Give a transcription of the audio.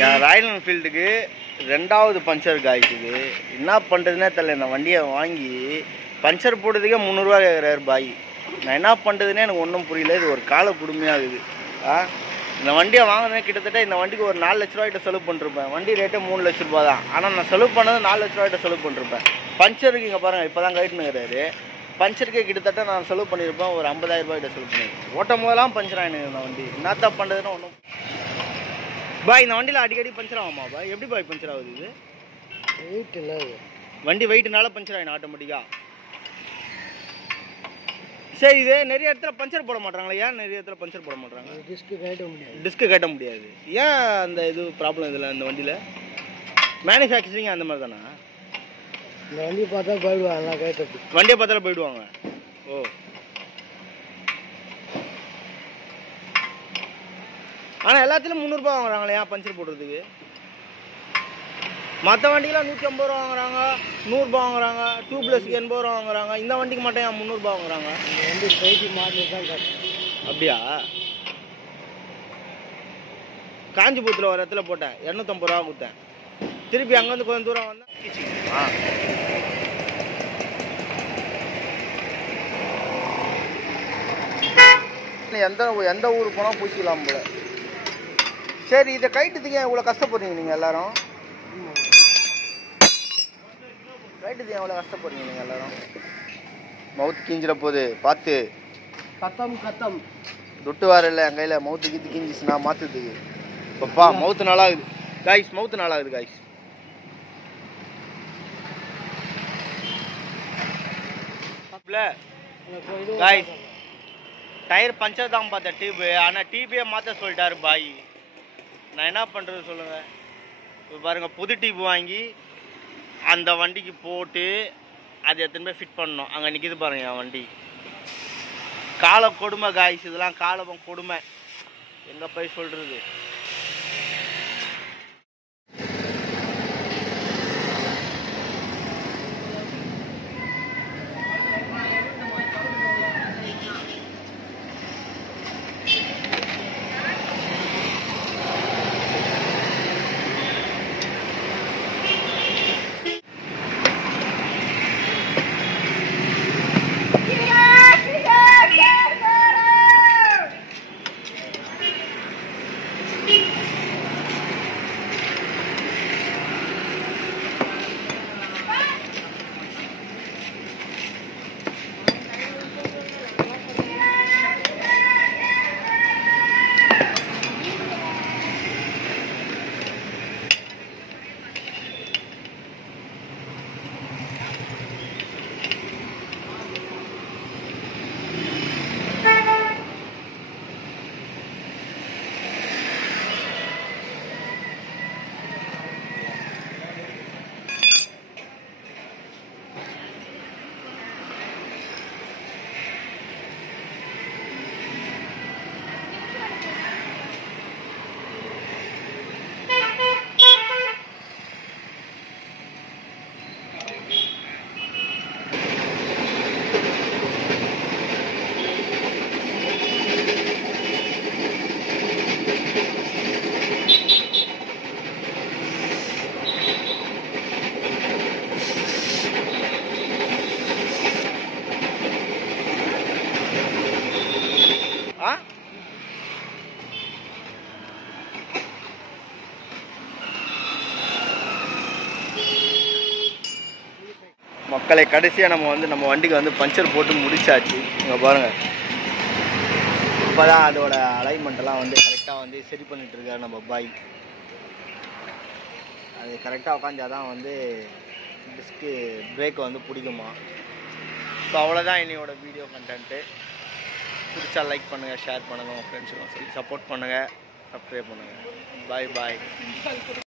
என் Royal என்ஃபீல்டுக்கு 2வது puncture காய்க்குது. என்ன பண்ணுறதுனே தெரியல. இந்த வண்டியை வாங்கி பஞ்சர் போடுறதுக்கே 300 ரூபா கேட்குறாரு பாய். நான் என்ன பண்ணுறதுனே எனக்கு ஒன்றும் புரியல. இது ஒரு கால கொடுமையாகுது. இந்த வண்டியை வாங்கினேன் கிட்டத்தட்ட இந்த வண்டிக்கு ஒரு 4 லட்ச ரூபாய்கிட்ட செலவு பண்ணிருப்பேன். வண்டி ரேட்டே 3 லட்ச ரூபா தான். ஆனால் நான் செலவு பண்ணது 4 லட்ச ரூபாய்கிட்ட செலவு பண்ணிருப்பேன். பஞ்சருக்கு இங்கே பாருங்கள், இப்போ தான் கைட்டுனுங்கிறாரு. பஞ்சருக்கே கிட்டத்தட்ட நான் செலவு பண்ணியிருப்பேன் ஒரு 50,000 ரூபாய்கிட்ட செலவு பண்ணியிருப்பேன். ஓட்டும் போதெல்லாம் பஞ்சர் ஆகினு இந்த வண்டி. என்னத்தான் பண்ணுறதுன்னு ஒன்றும் பாய். இந்த வண்டியில் அடிக்கடி பஞ்சர் ஆகுமா பாய்? எப்படி பாய் பஞ்சர் ஆகுது? இது வெயிட் இல்லை, வண்டி வெயிட்னால பஞ்சர் ஆகிடும் ஆட்டோமேட்டிக்காக. சரி, இது நிறைய இடத்துல பஞ்சர் போட மாட்டாங்களா? ஏன் நிறைய இடத்துல பஞ்சர் போட மாட்டாங்க? டிஸ்க்கு கட்ட முடியாது. டிஸ்க்கு கட்ட முடியாது. ஏன் அந்த இது ப்ராப்ளம் இதில்? இந்த வண்டியில் மேனுஃபேக்சரிங் அந்த மாதிரி தானே? இந்த வண்டியை பார்த்தா போயிடுவாங்க, கேட்டது வண்டியை பார்த்தாலும் போயிடுவாங்க. ஓ, ஆனால் எல்லாத்துலேயும் 300 ரூபா வாங்குறாங்களே ஏன் பஞ்சர் போடுறதுக்கு? மற்ற வண்டிக்கெலாம் 150 ரூபா வாங்குறாங்க, 100 ரூபா வாங்குறாங்க, டியூப்லெஸ்க்கு 80 ரூபா வாங்குறாங்க. இந்த வண்டிக்கு மட்டும் ஏன் 300 ரூபா வாங்குறாங்க? இந்த வண்டி ஸ்ட்ரைட்டி மாடல் தான் கட்டணும். அப்படியா? காஞ்சிபுரத்தில் ஒரு இடத்துல போட்டேன், 250 ரூபா கொடுத்தேன். திருப்பி அங்கேருந்து கொஞ்சம் தூரம் வந்தேன். எந்த ஊருக்கு போனால் பூச்சிக்கலாம் போல. சரி, இதை கைட்டுறதுக்கு ஏன் இவ்வளோ கஷ்டப்படுறீங்க நீங்கள் எல்லாரும்? கைட்டுறதுக்கு எவ்வளோ கஷ்டப்படுறீங்க நீங்கள் எல்லாரும்? மவுத்து கிஞ்சிட போகுது, பார்த்து. கத்தம் துட்டு வேறு இல்லை என் கையில். மவுத்து கீத்து கிஞ்சிச்சுன்னா மாற்றுறதுக்கு. இப்பப்பா மவுத்து நாளாகுது காய்ஸ், மவுத்து நாளாகுது காய்ஸ். காய்ஸ், டயர் பஞ்சர் தான் பார்த்தேன், டியூபு. ஆனால் டியூபே மாற்ற சொல்லிட்டாரு பாய். நான் என்ன பண்ணுறது சொல்லுங்கள்? இப்போ பாருங்கள், புது டியூப் வாங்கி அந்த வண்டிக்கு போட்டு அது எத்தனை போய் ஃபிட் பண்ணணும். அங்கே நிற்கிது பாருங்கள் என் வண்டி. கால கொடுமை காய்ஸ், இதெல்லாம் காலம் கொடுமை. எங்கே போய் சொல்கிறது? மக்களை கடைசியாக நம்ம வண்டிக்கு பஞ்சர் போட்டு முடிச்சாச்சு. இங்கே பாருங்கள், இப்போ தான் அதோட அலைன்மெண்ட்டெல்லாம் கரெக்டாக சரி பண்ணிகிட்ருக்காரு நம்ம பாய். அது கரெக்டாக உட்காந்தாதான் டிஸ்க்கு பிரேக்கை பிடிக்குமா. ஸோ அவ்வளோதான் என்னையோட வீடியோ கண்டென்ட்டு. பிடிச்சா லைக் பண்ணுங்கள், ஷேர் பண்ணுங்கள், உங்கள் ஃப்ரெண்ட்ஸுக்கும் சொல்லி சப்போர்ட் பண்ணுங்கள், சப்ஸ்கிரைப் பண்ணுங்கள். பாய் பாய்.